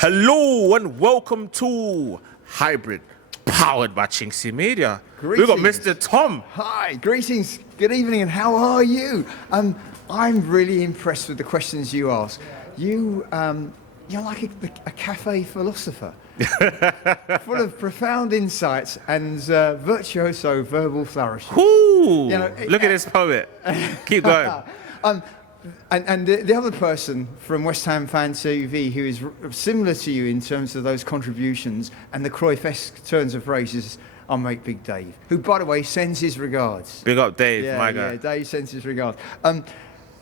Hello and welcome to Hybrid, powered by chinkseyMEDIA. Greetings. We've got Mr. Tom. Hi, greetings, good evening, and how are you? I'm really impressed with the questions you ask. You're like a cafe philosopher, full of profound insights and virtuoso verbal flourishes. Whoo! Look at this poet. Keep going. And the other person from West Ham Fan TV who is similar to you in terms of those contributions and the Cruyff-esque turns of phrases, our mate Big Dave, who, by the way, sends his regards. Big up Dave, my guy. Yeah, Dave sends his regards. It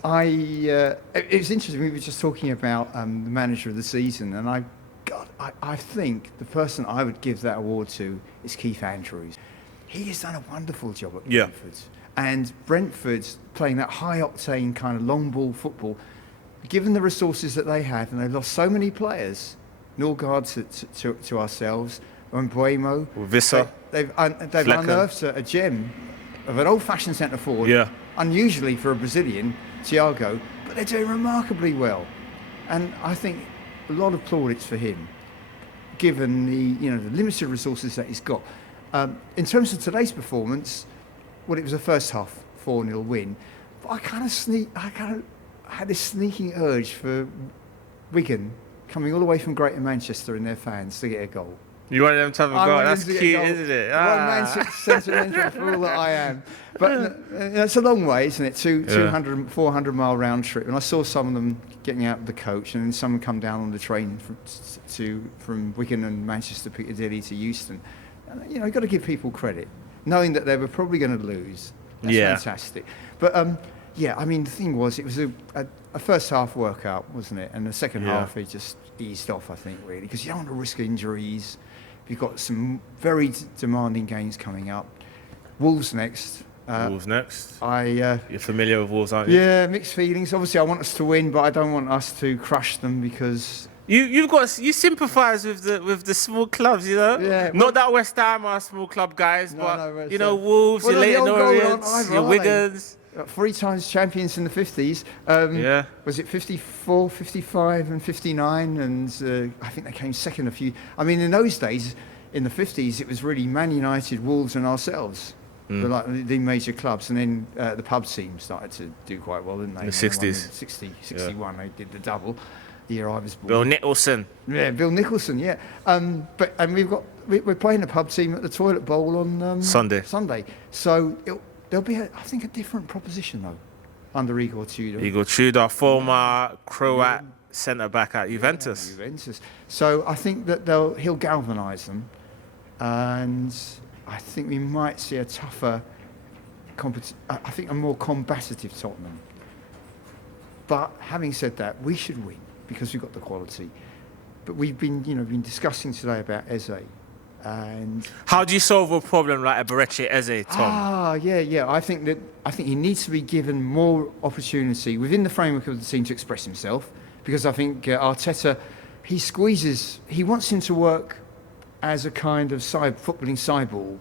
was interesting, we were just talking about the manager of the season, and I think the person I would give that award to is Keith Andrews. He has done a wonderful job at Brentford. And Brentford's playing that high-octane kind of long ball football, given the resources that they had, and they've lost so many players, Norgard to ourselves, and Buemo. Vissa. They've unearthed a gem of an old-fashioned centre-forward, unusually for a Brazilian, Thiago, but they're doing remarkably well. And I think a lot of plaudits for him, given the limited resources that he's got. In terms of today's performance, well, it was a first half 4-0 win, but I kind of had this sneaking urge for Wigan coming all the way from Greater Manchester and their fans to get a goal. You wanted them to have a goal? That's cute, isn't it? Romantic, sentimental fool that I am. But it's a long way, isn't it? 200, 400 mile round trip. And I saw some of them getting out of the coach, and then some come down on the train from Wigan and Manchester Piccadilly to Euston. And, you've got to give people credit, knowing that they were probably going to lose. That's fantastic. But the thing was, it was a first half workout, wasn't it? And the second half, it just eased off, I think, really, because you don't want to risk injuries. You've got some very demanding games coming up. Wolves next. Wolves next. You're familiar with Wolves, aren't you? Yeah, mixed feelings. Obviously, I want us to win, but I don't want us to crush them because. You sympathise with the small clubs, Yeah. Not that West Ham are small club guys, no, Wolves, your Leyton Orients, your Wigans. 3 times champions in the 50s. Was it 54, 55 and 59? And I think they came second a few. I mean, in those days, in the 50s, it was really Man United, Wolves and ourselves. The major clubs. And then the pub team started to do quite well, didn't they? In the 60s. 61, they did the double. The year I was born. Bill Nicholson. Yeah, Bill Nicholson, yeah. We're playing a pub team at the Toilet Bowl on Sunday. So there'll be, I think, a different proposition, though, under Igor Tudor. Igor Tudor, former Croat centre-back at Juventus. So I think that he'll galvanise them, and I think we might see a tougher, I think a more combative Tottenham. But having said that, we should win because we've got the quality. But we've been discussing today about Eze. And how do you solve a problem like Ebere Eze, Tom? I think he needs to be given more opportunity within the framework of the team to express himself, because I think Arteta, he wants him to work as a kind of footballing cyborg,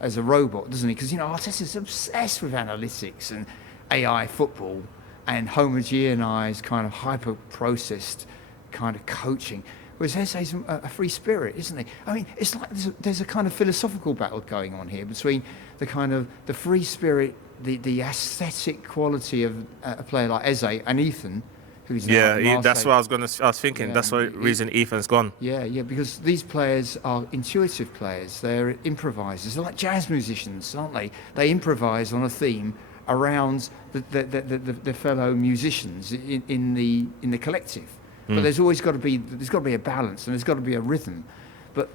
as a robot, doesn't he? Because Arteta's obsessed with analytics and AI football and homogenised kind of hyper-processed kind of coaching. Whereas Eze's a free spirit, isn't he? I mean, it's like there's a kind of philosophical battle going on here between the kind of the free spirit, the aesthetic quality of a player like Eze and Ethan, who's now at Marseille. That's what I was thinking. Yeah, that's the reason Ethan's gone. Yeah, because these players are intuitive players. They're improvisers. They're like jazz musicians, aren't they? They improvise on a theme around the fellow musicians in the collective. But there's always got to be a balance, and there's got to be a rhythm. But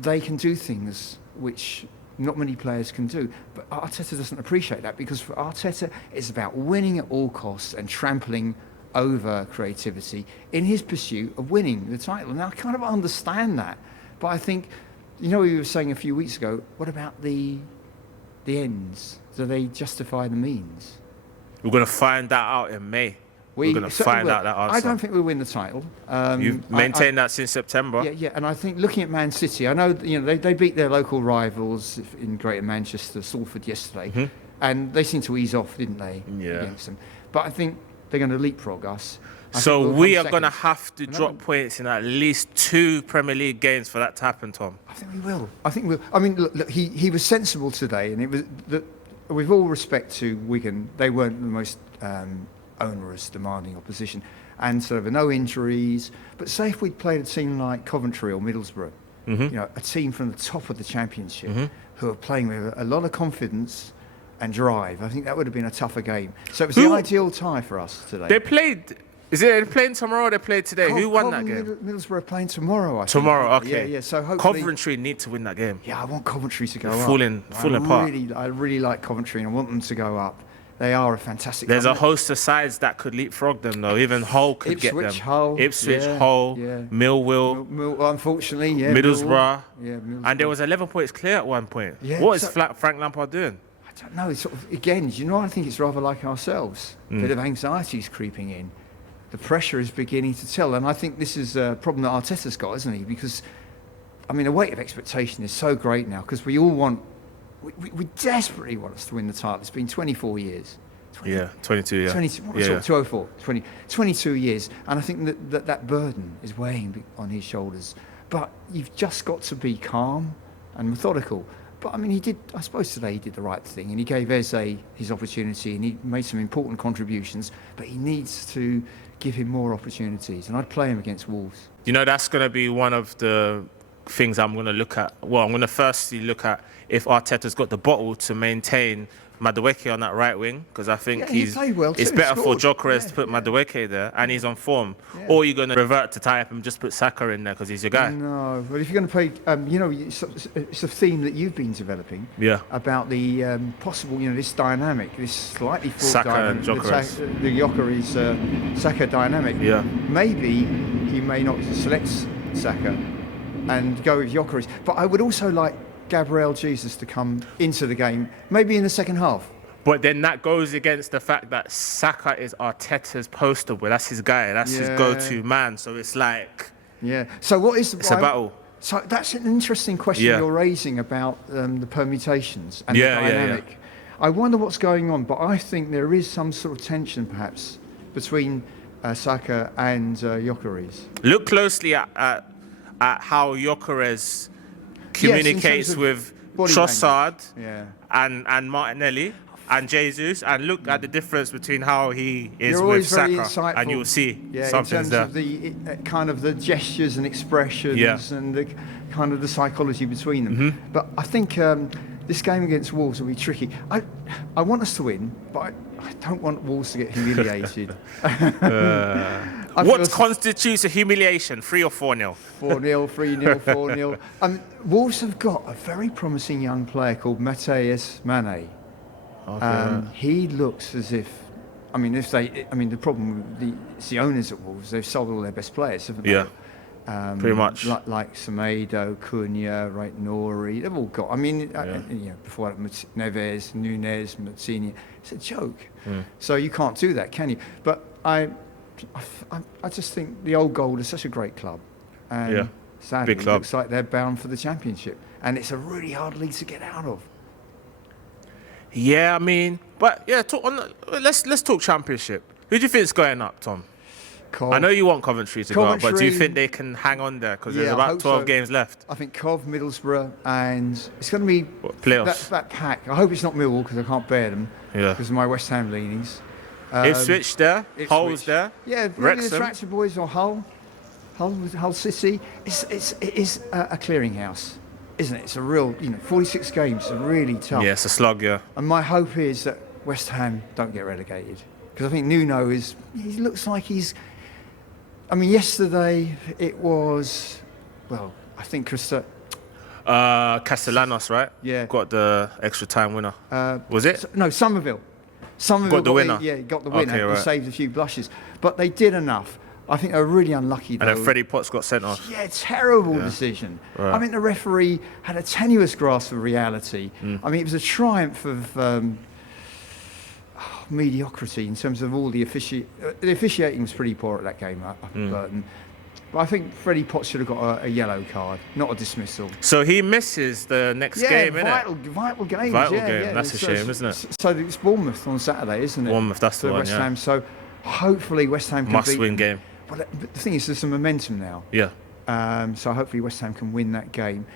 they can do things which not many players can do. But Arteta doesn't appreciate that, because for Arteta, it's about winning at all costs and trampling over creativity in his pursuit of winning the title. Now, I kind of understand that, but I think, we were saying a few weeks ago, what about the ends? Do they justify the means? We're going to find that out in May. We're going to find out that answer. I don't think we'll win the title. You've maintained that since September. Yeah, and I think looking at Man City, I know they beat their local rivals in Greater Manchester, Salford yesterday, and they seemed to ease off, didn't they? Yeah. Against them. But I think they're going to leapfrog us. So we'll we come are going to second. have to drop points in at least 2 Premier League games for that to happen, Tom. I think we will. I think we'll. I mean, look, he was sensible today, and it was with all respect to Wigan, they weren't the most onerous, demanding opposition, and sort of no injuries. But say if we'd played a team like Coventry or Middlesbrough, you know, a team from the top of the Championship who are playing with a lot of confidence and drive, I think that would have been a tougher game. So it was the ideal tie for us today. They played. Is it they're playing tomorrow or they played today? Who won that game? Middlesbrough are playing tomorrow, I think. Tomorrow, okay. Yeah. So hopefully, Coventry need to win that game. yeah, I want Coventry to go Falling up. apart. I really like Coventry, and I want them to go up. They are a fantastic. There's a company. host of sides that could leapfrog them, though. Even Hull could get them. Ipswich, Hull, yeah. Millwall, Unfortunately, yeah. Middlesbrough. Yeah, Middlesbrough. And there was 11 points clear at one point. Yeah, What is so- Frank Lampard doing? I don't know. It's sort of, again, you know, I think it's rather like ourselves. A bit of anxiety is creeping in. The pressure is beginning to tell, and I think this is a problem that Arteta's got, isn't he? Because, I mean, the weight of expectation is so great now because we all want, we desperately want us to win the title. It's been 24 years. 22, yeah. 204, 22 years. And I think that burden is weighing on his shoulders. But you've just got to be calm and methodical. But I mean, I suppose today he did the right thing, and he gave Eze his opportunity, and he made some important contributions, but he needs to give him more opportunities, and I'd play him against Wolves. You know, that's going to be one of the things I'm going to look at. Well, I'm going to firstly look at if Arteta's got the bottle to maintain Madueke on that right wing, because I think he played well it's too, better for scored. Gyökeres to put Madueke there, and he's on form. Yeah. Or you're going to revert to tie up and just put Saka in there because he's your guy. No, but if you're going to play, you know, it's a theme that you've been developing. Yeah. About the possible, you know, this dynamic, this slightly flawed Saka dynamic, and Gyökeres. the Gyökeres Saka dynamic. Yeah. Maybe he may not select Saka and go with Gyökeres, but I would also like Gabriel Jesus to come into the game, maybe in the second half. But then that goes against the fact that Saka is Arteta's poster boy. That's his guy. That's his go-to man. So it's like... Yeah. So what is... It's a battle. So that's an interesting question you're raising about the permutations and the dynamic. Yeah. I wonder what's going on, but I think there is some sort of tension perhaps between Saka and Gyökeres. Look closely at how Gyökeres communicates with Trossard and Martinelli and Jesus, and look at the difference between how he is with Saka, and you'll see something's there. In terms of the kind of the gestures and expressions and the kind of the psychology between them. But I think this game against Wolves will be tricky. I want us to win, but I don't want Wolves to get humiliated. What constitutes a humiliation? 3 or 4-0? 4-0, 3-0, 4-0. Wolves have got a very promising young player called Matheus Mane. Okay, he looks as if, the problem with it's the owners at Wolves. They've sold all their best players, haven't they? Yeah, pretty much. Like Semedo, Cunha, Nori, they've all got. Before that, Neves, Nunez, Mazzini. It's a joke. So you can't do that, can you? But I just think the Old Gold is such a great club, and sadly, big club. It looks like they're bound for the Championship, and it's a really hard league to get out of. Yeah, let's talk Championship. Who do you think is going up, Tom? I know you want Coventry to go up, but do you think they can hang on there? Because there's about 12 games left. I think Cov, Middlesbrough, and it's going to be playoffs. That pack. I hope it's not Millwall because I can't bear them because of my West Ham leanings. Ipswich there, Hull's there. Yeah, maybe the Tractor Boys or Hull City. It is a clearinghouse, isn't it? It's a real, 46 games are really tough. Yeah, it's a slug, yeah. And my hope is that West Ham don't get relegated because I think Nuno he looks like he's. Yesterday it was, I think Castellanos, right? Yeah. Got the extra time winner. Was it? No, Somerville got the winner. Got the winner. Okay, right. He saved a few blushes. But they did enough. I think they were really unlucky, though. And then Freddie Potts got sent off. Yeah, terrible decision. Right. I think the referee had a tenuous grasp of reality. It was a triumph of mediocrity in terms of all the officiating was pretty poor at that game up at Burton. But I think Freddie Potts should have got a yellow card, not a dismissal. So he misses the next game, innit? Vital game. Vital game. That's a shame, isn't it? So it's Bournemouth on Saturday, isn't it? Bournemouth, that's the one, West Ham. So Hopefully West Ham can Must-win game. Well, but the thing is, there's some momentum now. Yeah. So hopefully West Ham can win that game.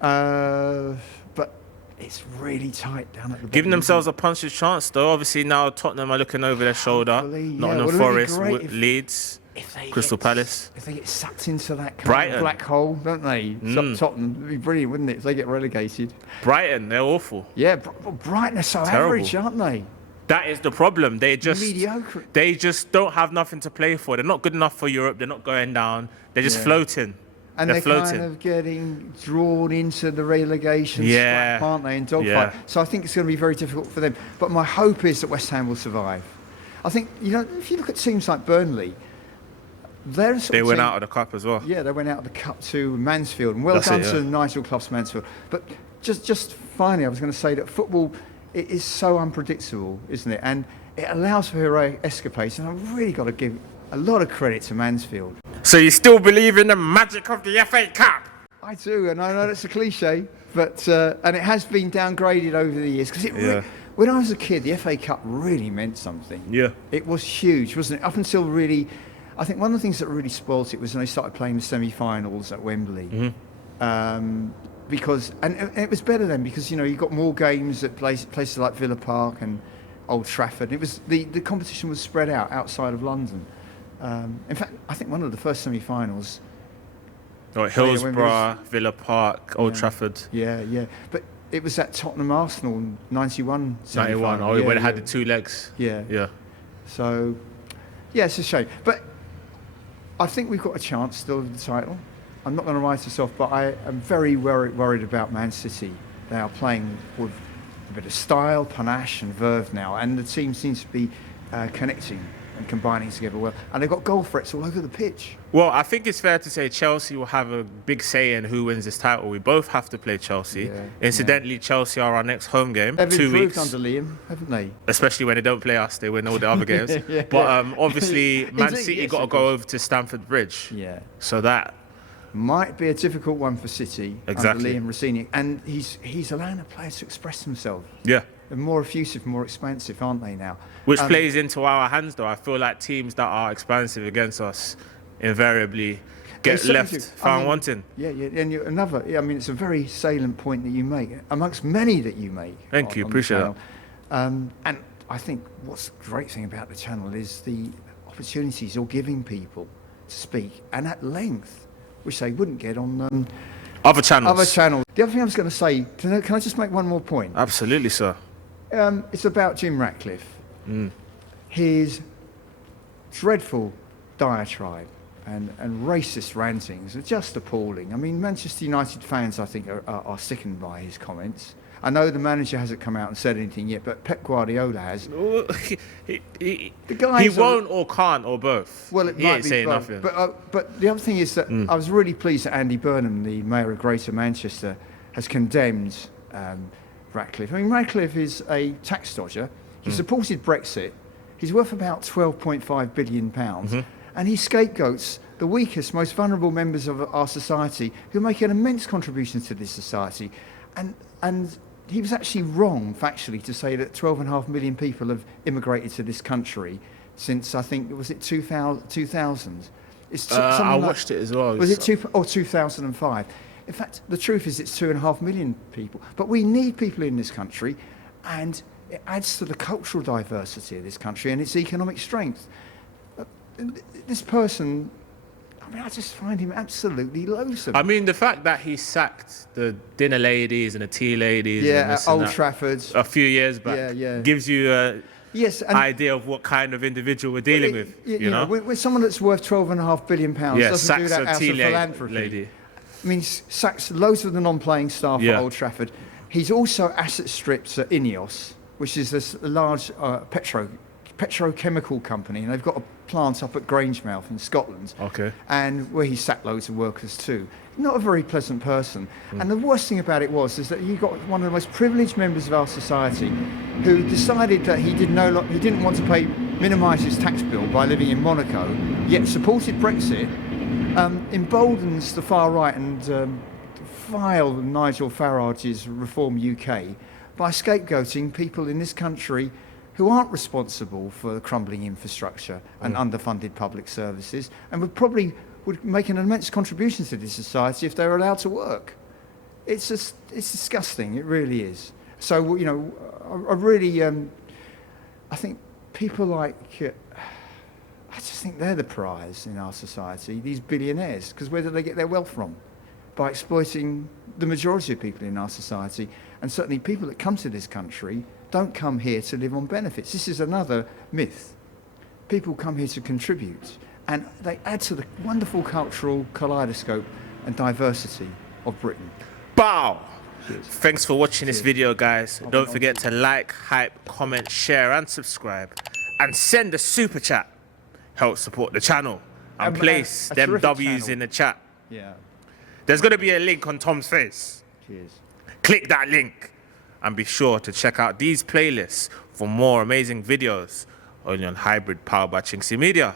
But it's really tight down at the bottom. Giving themselves a puncher's chance, though. Obviously now Tottenham are looking over their shoulder. Nottingham Forest, Leeds, Crystal Palace. If they get sucked into that Brighton. black hole, don't they? Tottenham would be brilliant, wouldn't it, if they get relegated? Brighton, they're awful. Yeah, Brighton are so average, aren't they? That is the problem. They just mediocre. They just don't have nothing to play for. They're not good enough for Europe. They're not going down. They're just floating. And they're kind of getting drawn into the relegation scrap, aren't they, in dogfight? So I think it's going to be very difficult for them. But my hope is that West Ham will survive. I think, if you look at teams like Burnley, they went out of the cup as well. Yeah, they went out of the cup to Mansfield. And well done to Nigel Clough's Mansfield. But just finally, I was going to say that football, it is so unpredictable, isn't it? And it allows for heroic escapades. And I've really got to give a lot of credit to Mansfield. So you still believe in the magic of the FA Cup? I do, and I know that's a cliche, but and it has been downgraded over the years. Because when I was a kid, the FA Cup really meant something. Yeah. It was huge, wasn't it? Up until really, I think one of the things that really spoilt it was when they started playing the semi-finals at Wembley. Because it was better then because you got more games at places like Villa Park and Old Trafford. It was the competition was spread out outside of London. In fact, I think one of the first semi-finals. Hillsborough, Villa Park, Old Trafford. Yeah. But it was at Tottenham Arsenal 91. 91. Oh, where they had the two legs. Yeah. So, it's a shame. But I think we've got a chance still of the title. I'm not going to write us off, but I am very worried about Man City. They are playing with a bit of style, panache and verve now, and the team seems to be connecting and combining together well. And they've got goal threats all over the pitch. Well, I think it's fair to say Chelsea will have a big say in who wins this title. We both have to play Chelsea. Incidentally, Chelsea are our next home game. They've 2 weeks. under Liam, haven't they? Especially when they don't play us, they win all the other games. But obviously, Man City got to go over to Stamford Bridge. Yeah. So that might be a difficult one for City under Liam Rossini. And he's allowing the players to express themselves. Yeah. They're more effusive, more expansive, aren't they now? Which plays into our hands, though. I feel like teams that are expansive against us invariably get left found wanting. Yeah. And it's a very salient point that you make, amongst many that you make. Thank you, appreciate that. And I think what's the great thing about the channel is the opportunities you're giving people to speak, and at length, which they wouldn't get on other channels. The other thing I was going to say, can I just make one more point? Absolutely, sir. It's about Jim Ratcliffe. His dreadful diatribe and racist rantings are just appalling. I mean, Manchester United fans, I think, are sickened by his comments. I know the manager hasn't come out and said anything yet, but Pep Guardiola has. He won't or can't or both. Well, he ain't saying both. nothing. But the other thing is that I was really pleased that Andy Burnham, the mayor of Greater Manchester, has condemned Ratcliffe. I mean, Ratcliffe is a tax dodger. He supported Brexit. He's worth about £12.5 billion. And he scapegoats the weakest, most vulnerable members of our society who make an immense contribution to this society. And he was actually wrong, factually, to say that 12.5 million people have immigrated to this country since, I think, was it 2000? I watched it as well. Was it 2005? In fact, the truth is it's 2.5 million people. But we need people in this country, and it adds to the cultural diversity of this country and its economic strength. This person, I just find him absolutely loathsome. I mean, the fact that he sacked the dinner ladies and the tea ladies at Old Trafford a few years back gives you an idea of what kind of individual we're dealing with. You know, when someone that's worth £12.5 billion doesn't do that out of philanthropy. Lady. I mean, he sacks loads of the non-playing staff at Old Trafford. He's also asset stripped at Ineos, which is this large petrochemical company, and they've got a plant up at Grangemouth in Scotland. Okay. And where he sacked loads of workers too. Not a very pleasant person. And the worst thing about it is that you got one of the most privileged members of our society who decided that he didn't want to minimise his tax bill by living in Monaco, yet supported Brexit, emboldens the far right and vile Nigel Farage's Reform UK by scapegoating people in this country who aren't responsible for the crumbling infrastructure and underfunded public services, and would make an immense contribution to this society if they were allowed to work. It's disgusting. It really is. So, you know, I really, I think people like, I just think they're the prize in our society, these billionaires, because where do they get their wealth from? By exploiting the majority of people in our society. And certainly people that come to this country don't come here to live on benefits. This is another myth. People come here to contribute, and they add to the wonderful cultural kaleidoscope and diversity of Britain. Bow! Cheers. Thanks for watching this video, guys. Don't forget to like, hype, comment, share and subscribe. And send a super chat. Help support the channel. And place them W's in the chat. Yeah. There's going to be a link on Tom's face. Cheers. Click that link. And be sure to check out these playlists for more amazing videos only on Hybrid, powered by chinkseyMEDIA.